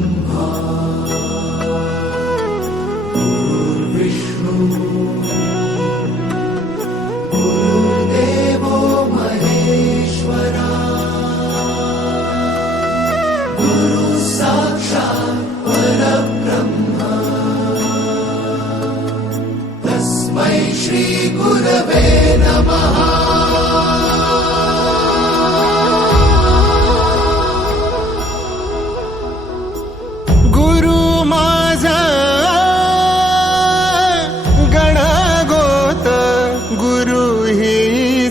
गुरु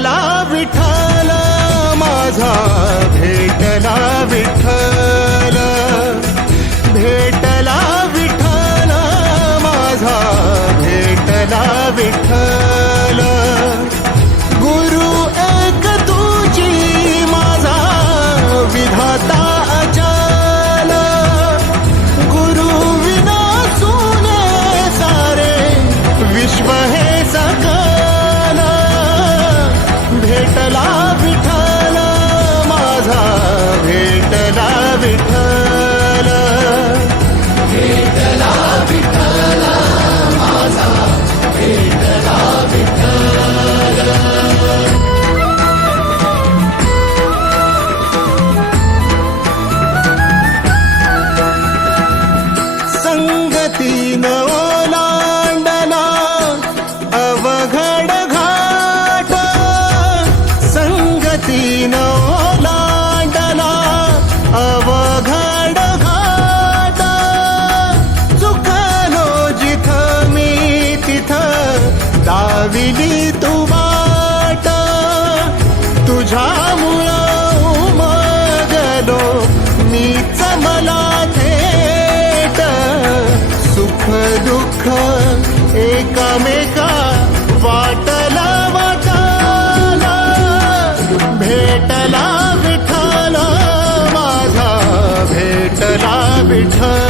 भेटला विठ्ठल माझा भेटला दाविली तू वाट. तुझ्यामुळं उमगलो मी मला थेट. सुख दुःख एकामेका वाटला वाटाला. भेटला विठ्ठल माझा भेटला विठ्ठल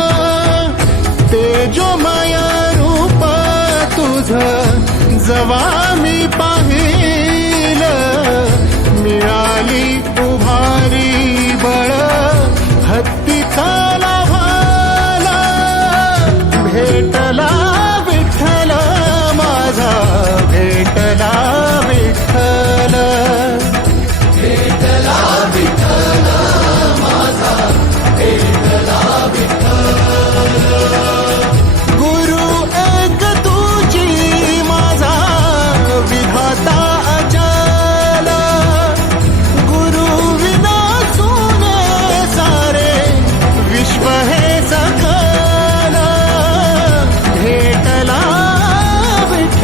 तेजोमय रूप तुझ जवा मी